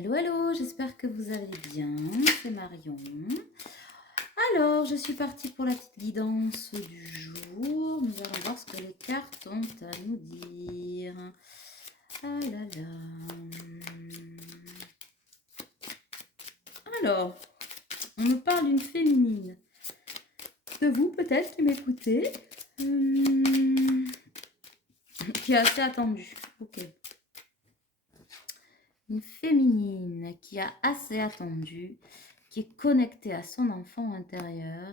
Hello, hello, j'espère que vous allez bien, c'est Marion. Alors, je suis partie pour la petite guidance du jour. Nous allons voir ce que les cartes ont à nous dire. Ah là là. Alors, on me parle d'une féminine. De vous, peut-être, qui m'écoutez. Qui est assez attendue. Ok. Une féminine qui a assez attendu, qui est connectée à son enfant intérieur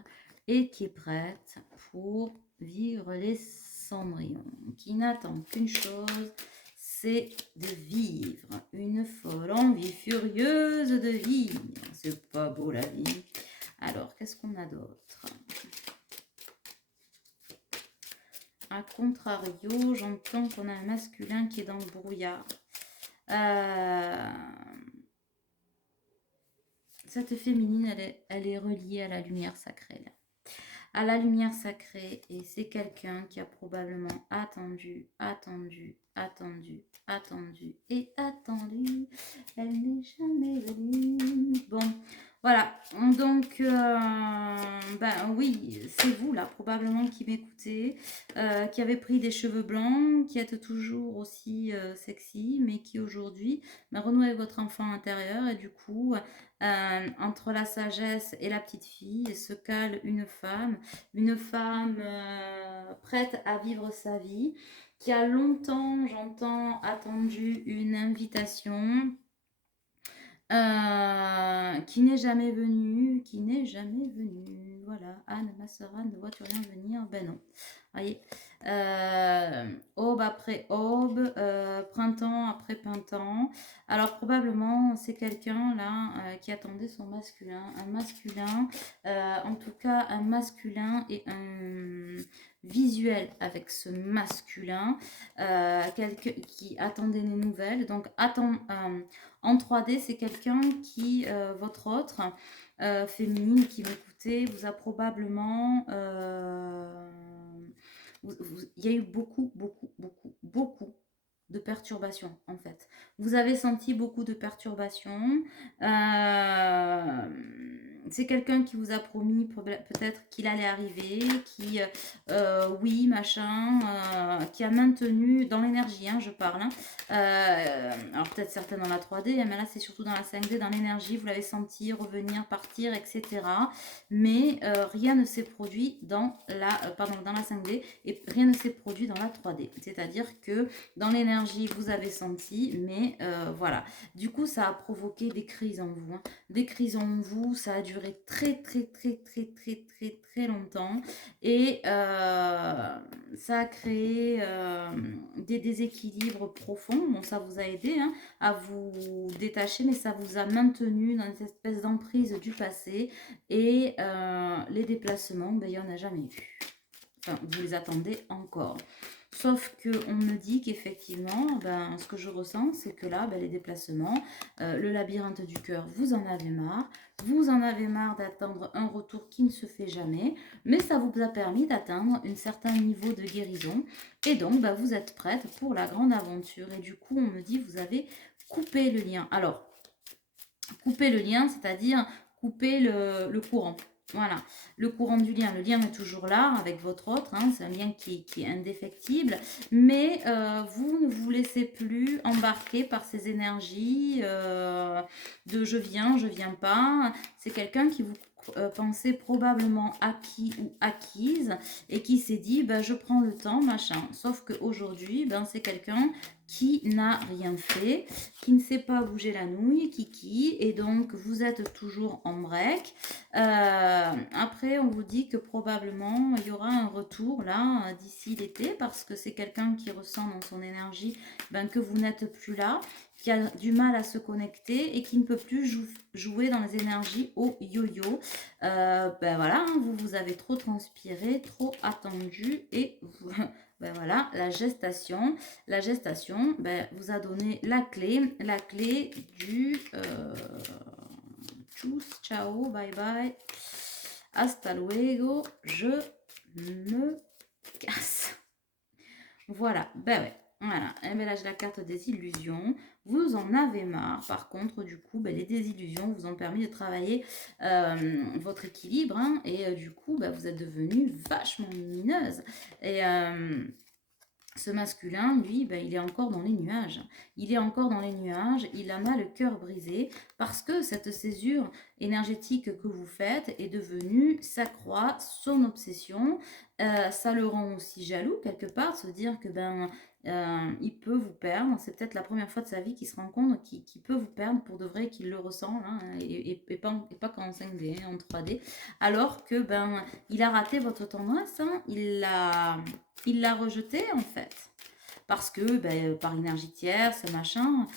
et qui est prête pour vivre les cendrillons, qui n'attend qu'une chose, c'est de vivre une folle envie furieuse de vivre. C'est pas beau la vie. Alors, qu'est-ce qu'on a d'autre? A contrario, j'entends qu'on a un masculin qui est dans le brouillard. Cette féminine, elle est reliée à la lumière sacrée. À la lumière sacrée, et c'est quelqu'un qui a probablement attendu, attendu, attendu, attendu et attendu. Elle n'est jamais venue. Bon, voilà. Donc, ben oui, c'est vous là, probablement qui m'écoutez, qui avez pris des cheveux blancs, qui êtes toujours aussi sexy, mais qui aujourd'hui renouez avec votre enfant intérieur et du coup, entre la sagesse et la petite fille se cale une femme prête à vivre sa vie, qui a longtemps, j'entends, attendu une invitation, qui n'est jamais venue, Voilà, Anne, ma sœur Anne, ne vois-tu rien venir? Ben non. Voyez, aube après aube, printemps après printemps. Alors probablement c'est quelqu'un là qui attendait son masculin, un masculin, en tout cas un masculin et un visuel avec ce masculin, quelqu'un qui attendait des nouvelles. Donc en 3D, c'est quelqu'un qui, votre autre féminine qui m'écoutait, vous a probablement il y a eu beaucoup de perturbations en fait. Vous avez senti beaucoup de perturbations. C'est quelqu'un qui vous a promis peut-être qu'il allait arriver, qui, oui, machin, qui a maintenu dans l'énergie, hein, je parle. Hein. Alors peut-être certains dans la 3D, mais là c'est surtout dans la 5D, dans l'énergie, vous l'avez senti revenir, partir, etc. Mais rien ne s'est produit dans dans la 5D et rien ne s'est produit dans la 3D. C'est-à-dire que dans l'énergie, vous avez senti, mais voilà. Du coup, ça a provoqué des crises en vous. Hein. Des crises en vous, ça a duré très longtemps. Et ça a créé des déséquilibres profonds. Bon, ça vous a aidé hein, à vous détacher, mais ça vous a maintenu dans cette espèce d'emprise du passé. Et les déplacements, ben, il n'y en a jamais eu. Enfin, vous les attendez encore. Sauf qu'on me dit qu'effectivement, ben, ce que je ressens, c'est que là, ben, les déplacements, le labyrinthe du cœur, vous en avez marre. Vous en avez marre d'attendre un retour qui ne se fait jamais. Mais ça vous a permis d'atteindre un certain niveau de guérison. Et donc, ben, vous êtes prête pour la grande aventure. Et du coup, on me dit, vous avez coupé le lien. Alors, couper le lien, c'est-à-dire couper le courant. Voilà, le courant du lien. Le lien est toujours là avec votre autre. Hein, c'est un lien qui est indéfectible. Mais vous ne vous laissez plus embarquer par ces énergies de je viens pas. C'est quelqu'un qui vous pensez probablement acquis ou acquise et qui s'est dit ben, je prends le temps, machin. Sauf qu'aujourd'hui, ben, c'est quelqu'un qui n'a rien fait, qui ne sait pas bouger la nouille, kiki, et donc vous êtes toujours en break. Après, on vous dit que probablement il y aura un retour là d'ici l'été parce que c'est quelqu'un qui ressent dans son énergie ben, que vous n'êtes plus là, qui a du mal à se connecter et qui ne peut plus jouer dans les énergies au yo-yo. Ben voilà, hein, vous avez trop transpiré, trop attendu et vous, ben voilà, la gestation ben, vous a donné la clé du tchuss, ciao, bye bye, hasta luego, je me casse. Voilà, ben ouais. Voilà, et bien là j'ai la carte des illusions. vous en avez marre. Par contre, du coup, ben, les désillusions vous ont permis de travailler votre équilibre, hein, et du coup, ben, vous êtes devenue vachement lumineuse. Et ce masculin, lui, ben, il est encore dans les nuages. Il est encore dans les nuages, il en a le cœur brisé parce que cette césure énergétique que vous faites est devenue sa croix, son obsession. Ça le rend aussi jaloux quelque part, se dire que ben il peut vous perdre. C'est peut-être la première fois de sa vie qu'il se rend compte qu'il peut vous perdre pour de vrai, qu'il le ressent, hein, et pas qu'en 5D, hein, en 3D. Alors que ben il a raté votre tendresse, hein, il l'a rejeté en fait. Parce que par énergie tierce, machin,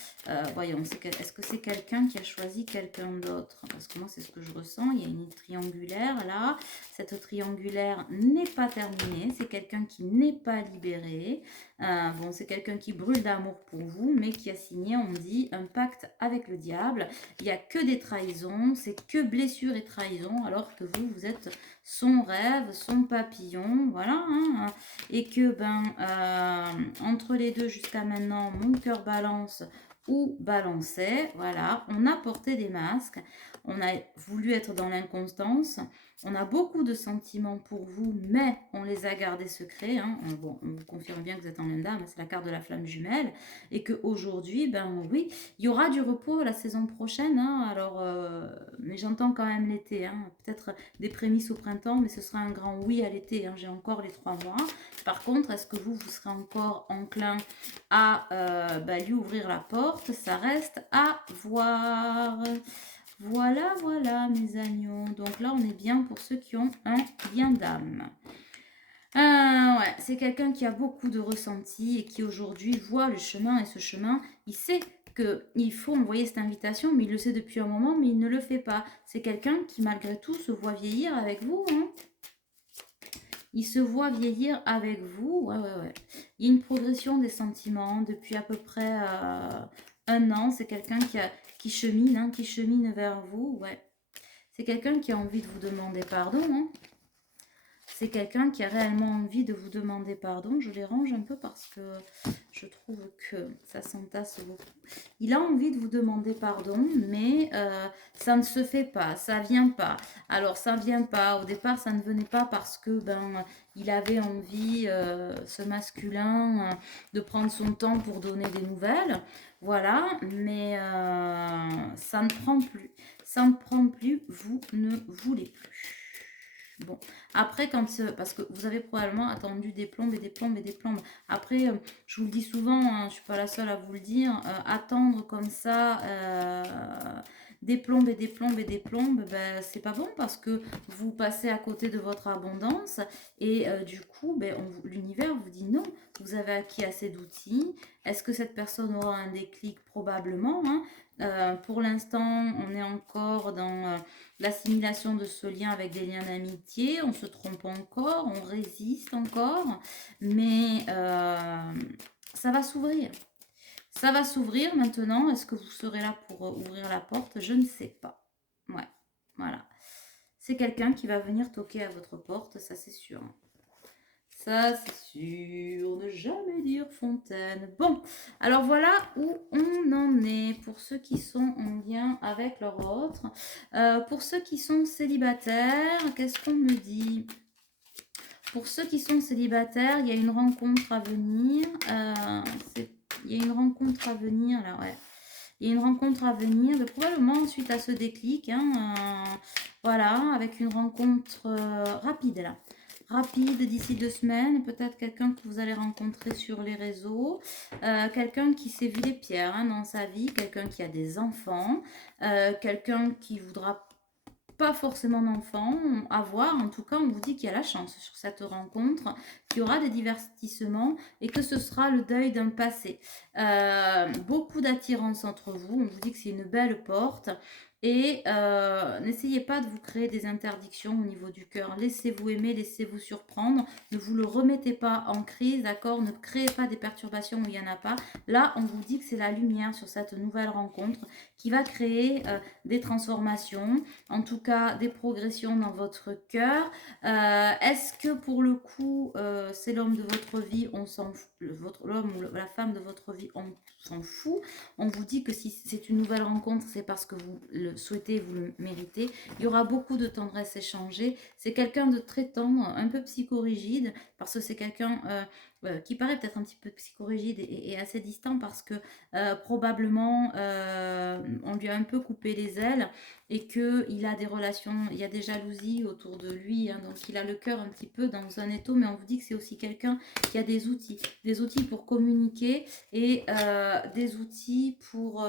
voyons, est-ce que c'est quelqu'un qui a choisi quelqu'un d'autre? Parce que moi, c'est ce que je ressens. Il y a une triangulaire là. Cette triangulaire n'est pas terminée. C'est quelqu'un qui n'est pas libéré. Bon, c'est quelqu'un qui brûle d'amour pour vous, mais qui a signé, on dit, un pacte avec le diable. Il n'y a que des trahisons. C'est que blessures et trahisons, alors que vous, vous êtes son rêve, son papillon, voilà, hein, et que entre les deux jusqu'à maintenant, mon cœur balance ou balançait, voilà, on a porté des masques, on a voulu être dans l'inconstance, on a beaucoup de sentiments pour vous, mais on les a gardés secrets, hein. Bon, on vous confirme bien que vous êtes en Lindam, c'est la carte de la flamme jumelle, et qu'aujourd'hui, ben oui, il y aura du repos la saison prochaine, hein, alors, mais j'entends quand même l'été, hein, peut-être des prémices au printemps, mais ce sera un grand oui à l'été, hein, j'ai encore les 3 mois. Par contre, est-ce que vous serez encore enclin à lui ouvrir la porte? Ça reste à voir. Voilà, voilà, mes agneaux. Donc là, on est bien pour ceux qui ont un bien d'âme. Ouais, c'est quelqu'un qui a beaucoup de ressenti et qui aujourd'hui voit le chemin, et ce chemin, il sait qu'il faut envoyer cette invitation, mais il le sait depuis un moment, mais il ne le fait pas. C'est quelqu'un qui, malgré tout, se voit vieillir avec vous, hein. Il se voit vieillir avec vous. Ouais, ouais, ouais. Il y a une progression des sentiments depuis à peu près 1 an. C'est quelqu'un qui chemine, hein, qui chemine vers vous. Ouais. C'est quelqu'un qui a envie de vous demander pardon, hein. C'est quelqu'un qui a réellement envie de vous demander pardon. Je les range un peu parce que je trouve que ça s'entasse beaucoup. Il a envie de vous demander pardon, mais ça ne se fait pas, ça vient pas. Alors ça vient pas. Au départ, ça ne venait pas parce que il avait envie, ce masculin, de prendre son temps pour donner des nouvelles. Voilà, mais ça ne prend plus. Ça ne prend plus, vous ne voulez plus. Bon, après, parce que vous avez probablement attendu des plombes et des plombes et des plombes. Après, je vous le dis souvent, hein, je ne suis pas la seule à vous le dire, attendre comme ça des plombes et des plombes et des plombes, ben, c'est pas bon parce que vous passez à côté de votre abondance et du coup, l'univers vous dit non, vous avez acquis assez d'outils. Est-ce que cette personne aura un déclic? Probablement, hein. Pour l'instant, on est encore dans l'assimilation de ce lien avec des liens d'amitié. On se trompe encore, on résiste encore, mais ça va s'ouvrir. Ça va s'ouvrir maintenant. Est-ce que vous serez là pour ouvrir la porte? Je ne sais pas. Ouais, voilà. C'est quelqu'un qui va venir toquer à votre porte, ça c'est sûr. Ça, c'est sûr, ne jamais dire fontaine. Bon, alors voilà où on en est pour ceux qui sont en lien avec leur autre. Pour ceux qui sont célibataires, qu'est-ce qu'on me dit? Pour ceux qui sont célibataires, il y a une rencontre à venir. Il y a une rencontre à venir, là, ouais. Il y a une rencontre à venir, probablement suite à ce déclic, hein, voilà, avec une rencontre rapide, là. Rapide d'ici 2 semaines, peut-être quelqu'un que vous allez rencontrer sur les réseaux, quelqu'un qui s'est vu les pierres, hein, dans sa vie, quelqu'un qui a des enfants, quelqu'un qui voudra pas forcément d'enfants, à voir. En tout cas, on vous dit qu'il y a la chance sur cette rencontre, qu'il y aura des divertissements et que ce sera le deuil d'un passé. Beaucoup d'attirance entre vous. On vous dit que c'est une belle porte. Et n'essayez pas de vous créer des interdictions au niveau du cœur. Laissez-vous aimer, laissez-vous surprendre. Ne vous le remettez pas en crise, d'accord? Ne créez pas des perturbations où il n'y en a pas. Là, on vous dit que c'est la lumière sur cette nouvelle rencontre qui va créer des transformations, en tout cas des progressions dans votre cœur. Est-ce que pour le coup, c'est l'homme de votre vie, on s'en fout, l'homme ou la femme de votre vie, on s'en fout. On vous dit que si c'est une nouvelle rencontre, c'est parce que vous le souhaitez, vous le méritez. Il y aura beaucoup de tendresse échangée. C'est quelqu'un de très tendre, un peu psychorigide, parce que c'est quelqu'un qui paraît peut-être un petit peu psychorigide et assez distant, parce que probablement on lui a un peu coupé les ailes et qu'il a des relations, il y a des jalousies autour de lui, hein, donc il a le cœur un petit peu dans un étau, mais on vous dit que c'est aussi quelqu'un qui a des outils pour communiquer et des outils pour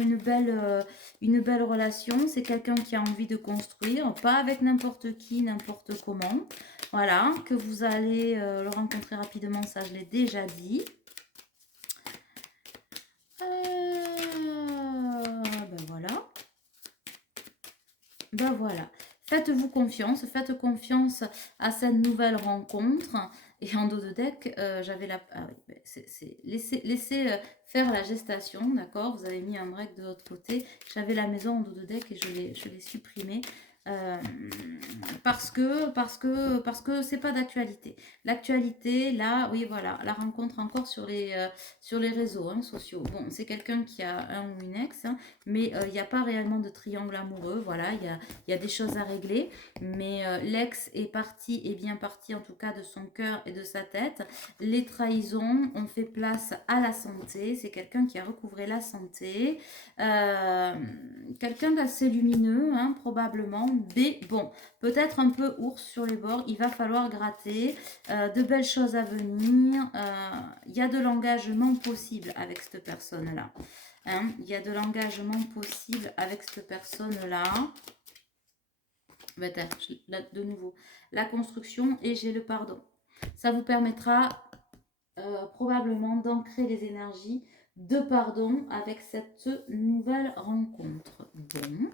une belle relation. C'est quelqu'un qui a envie de construire, pas avec n'importe qui, n'importe comment. Voilà, que vous allez le rencontrer rapidement, ça je l'ai déjà dit. Ben voilà. Ben voilà. Faites-vous confiance, faites confiance à cette nouvelle rencontre. Et en dos de deck, j'avais la... Ah oui, ben laissez faire la gestation, d'accord? Vous avez mis un break de l'autre côté. J'avais la maison en dos de deck et je l'ai supprimée. Euh, parce que c'est pas d'actualité. L'actualité, là, oui, voilà, la rencontre encore sur les réseaux hein, sociaux. Bon, c'est quelqu'un qui a un ou une ex, hein, mais il n'y a pas réellement de triangle amoureux. Voilà, il y a des choses à régler, mais l'ex est parti, est bien parti en tout cas de son cœur et de sa tête. Les trahisons ont fait place à la santé. C'est quelqu'un qui a recouvré la santé. Quelqu'un d'assez lumineux, hein, probablement. B, bon, peut-être un peu ours sur les bords. Il va falloir gratter. De belles choses à venir. Il y a de l'engagement possible avec cette personne-là. Hein, il y a de l'engagement possible avec cette personne-là. Là, de nouveau, la construction et j'ai le pardon. Ça vous permettra probablement d'ancrer les énergies de pardon avec cette nouvelle rencontre. Bon.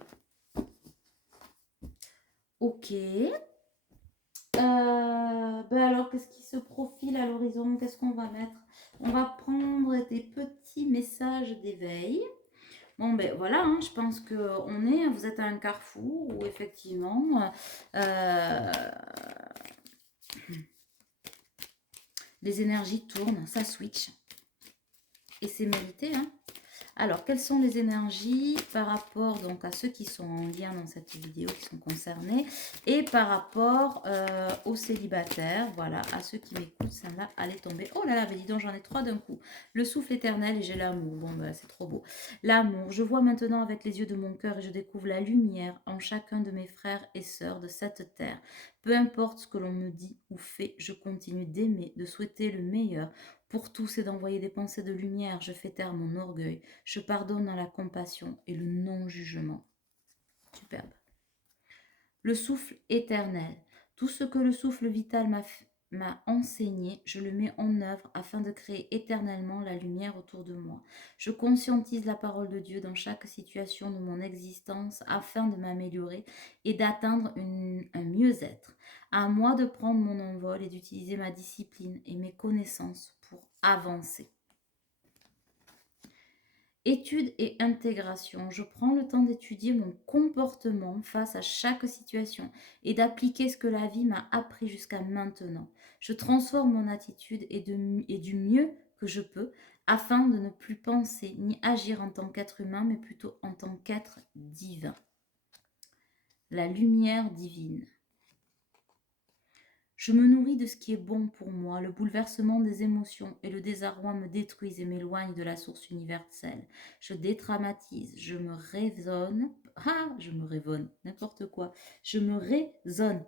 Ok. Ben alors, qu'est-ce qui se profile à l'horizon? Qu'est-ce qu'on va mettre? On va prendre des petits messages d'éveil. Bon, ben voilà, hein, je pense que vous êtes à un carrefour où effectivement les énergies tournent, ça switch. Et c'est mérité, hein. Alors, quelles sont les énergies par rapport donc à ceux qui sont en lien dans cette vidéo, qui sont concernés, et par rapport aux célibataires, voilà, à ceux qui m'écoutent, ça là, allez tomber. Oh là là, ben dis donc, j'en ai 3 d'un coup. Le souffle éternel et j'ai l'amour. Bon, ben, c'est trop beau. L'amour, je vois maintenant avec les yeux de mon cœur et je découvre la lumière en chacun de mes frères et sœurs de cette terre. Peu importe ce que l'on me dit ou fait, je continue d'aimer, de souhaiter le meilleur pour tous et d'envoyer des pensées de lumière. Je fais taire mon orgueil. Je pardonne dans la compassion et le non-jugement. Superbe. Le souffle éternel. Tout ce que le souffle vital m'a enseigné, je le mets en œuvre afin de créer éternellement la lumière autour de moi. Je conscientise la parole de Dieu dans chaque situation de mon existence afin de m'améliorer et d'atteindre un mieux-être. À moi de prendre mon envol et d'utiliser ma discipline et mes connaissances pour avancer. Étude et intégration. Je prends le temps d'étudier mon comportement face à chaque situation et d'appliquer ce que la vie m'a appris jusqu'à maintenant. Je transforme mon attitude et du mieux que je peux afin de ne plus penser ni agir en tant qu'être humain, mais plutôt en tant qu'être divin. La lumière divine. Je me nourris de ce qui est bon pour moi. Le bouleversement des émotions et le désarroi me détruisent et m'éloignent de la source universelle. Je dédramatise, je me raisonne. Ah, je me raisonne, n'importe quoi. Je me raisonne.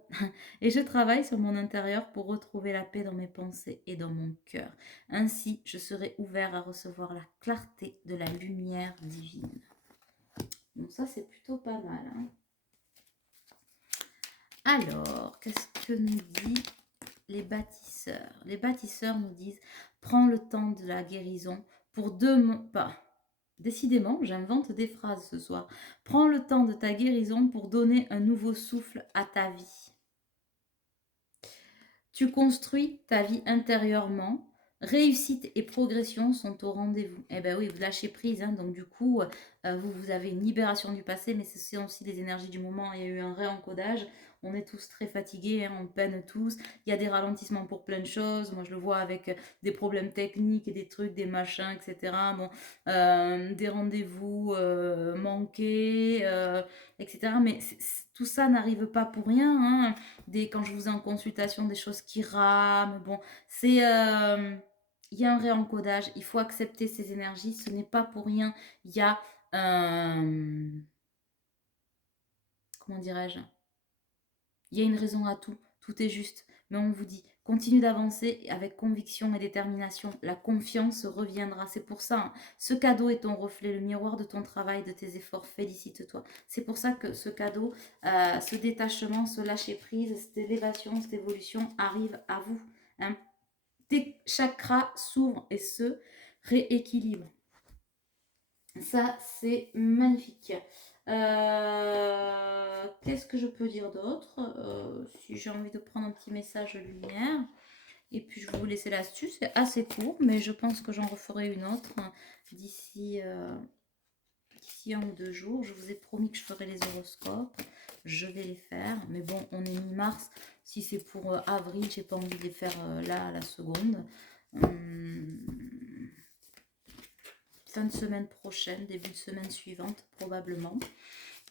Et je travaille sur mon intérieur pour retrouver la paix dans mes pensées et dans mon cœur. Ainsi, je serai ouvert à recevoir la clarté de la lumière divine. Donc ça, c'est plutôt pas mal, hein. Alors, qu'est-ce que nous dit les bâtisseurs? Les bâtisseurs nous disent « Prends le temps de la guérison pour décidément, j'invente des phrases ce soir. Prends le temps de ta guérison pour donner un nouveau souffle à ta vie. Tu construis ta vie intérieurement. Réussite et progression sont au rendez-vous. » Eh bien oui, vous lâchez prise, hein, donc du coup, vous avez une libération du passé, mais ce sont aussi des énergies du moment. Il y a eu un réencodage. on est tous très fatigués, hein, on peine tous. Il y a des ralentissements pour plein de choses. Moi, je le vois avec des problèmes techniques et des trucs, des machins, etc. Bon, des rendez-vous manqués, etc. Mais tout ça n'arrive pas pour rien, hein. Quand je vous ai en consultation, des choses qui rament. Bon, c'est... il y a un réencodage. Il faut accepter ces énergies. Ce n'est pas pour rien. Il y a... comment dirais-je? Il y a une raison à tout. Tout est juste. Mais on vous dit, continue d'avancer avec conviction et détermination. La confiance reviendra. C'est pour ça, hein. Ce cadeau est ton reflet, le miroir de ton travail, de tes efforts. Félicite-toi. C'est pour ça que ce cadeau, ce détachement, ce lâcher-prise, cette élévation, cette évolution arrive à vous, hein. Tes chakras s'ouvrent et se rééquilibrent. Ça, c'est magnifique. Qu'est-ce que je peux dire d'autre? Si j'ai envie de prendre un petit message de lumière. Et puis, je vais vous laisser l'astuce. C'est assez court, mais je pense que j'en referai une autre d'ici 1 ou 2 jours. Je vous ai promis que je ferai les horoscopes. Je vais les faire. Mais bon, on est mi-mars. Si c'est pour avril, j'ai pas envie de les faire là à la seconde. Fin de semaine prochaine, début de semaine suivante, probablement.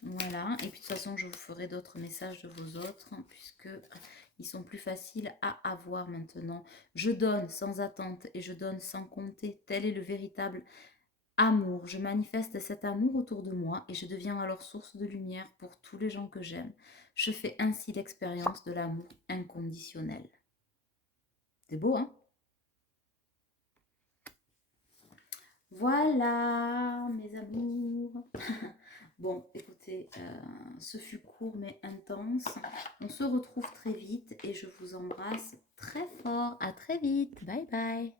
Voilà. Et puis de toute façon, je vous ferai d'autres messages de vos autres, hein, puisque ils sont plus faciles à avoir maintenant. Je donne sans attente et je donne sans compter. Tel est le véritable amour. Je manifeste cet amour autour de moi et je deviens alors source de lumière pour tous les gens que j'aime. Je fais ainsi l'expérience de l'amour inconditionnel. C'est beau, hein? Voilà, mes amours. Bon, écoutez, ce fut court mais intense. On se retrouve très vite et je vous embrasse très fort. À très vite. Bye bye.